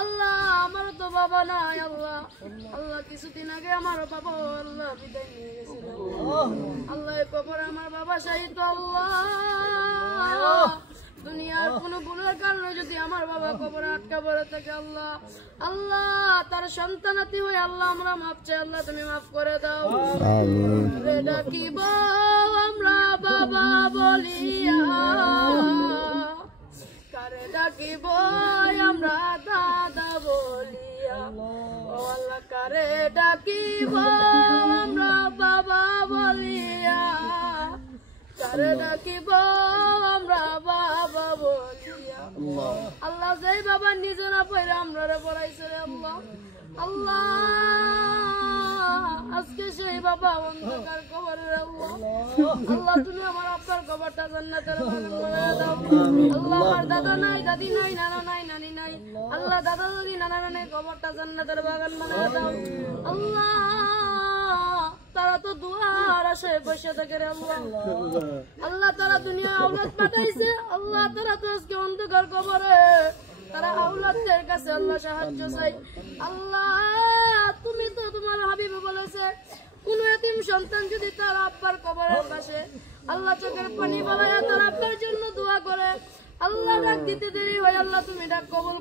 আল্লাহ আমার তো বাবা নাই আল্লাহ আল্লাহ কিছুদিন আগে আমার বাবা আল্লাহ বিদায় নিয়ে গেছিল আল্লাহ কবরে আমার বাবা শাহিদ আল্লাহ দুনিয়ার কোন ভুলের কারণে যদি আমার বাবা কবরে আটকা পড়ে থাকে আল্লাহ আল্লাহ তার সন্তানাতি হয়ে আল্লাহ আমরা মাফ চাই আল্লাহ তুমি মাফ করে দাও আমিন ডাকিব আমরা বাবা বলিয়া কারে ডাকিব আমরা দাদা বলিয়া ও আল্লাহ কারে ডাকিব আমরা বাবা বলিয়া কারে ডাকিব আমরা বাবা বলিয়া আল্লাহ যেই বাবা নিজে না পড়ে আমরা রে পড়াইছে রে আল্লাহ আল্লাহ আজকে সেই বাবা অন্ধকার কবরে রে আল্লাহ আল্লাহ তুমি আমার আব্বার কবরটা জান্নাতের বাগান বানায় দাও আল্লাহ আমার দাদা নাই দাদি নাই নানা নাই নানি নাই আল্লাহ দাদা দাদি নানা নানি কবরটা জান্নাতের বাগান বানায় দাও আল্লাহ তারা তো দুয়ার আসে বসে থাকে রে আল্লাহ আল্লাহ তারা দুনিয়া আওলাদ পাঠাইছে আল্লাহ তারা তো আজকে অন্ধকার কবরে তারা আওলাদের কাছে আল্লাহ সাহায্য চাই আল্লাহ তুমি তো তোমার হাবিব বলেছে কোন এতিম সন্তান যদি তার আব্বার কবরের পাশে আল্লাহ চোখের পানি বাড়ায় তার আব্বার জন্য দোয়া করে আল্লাহ ডাক দিতে দেরি হয় আল্লাহ তুমি ডাক কবুল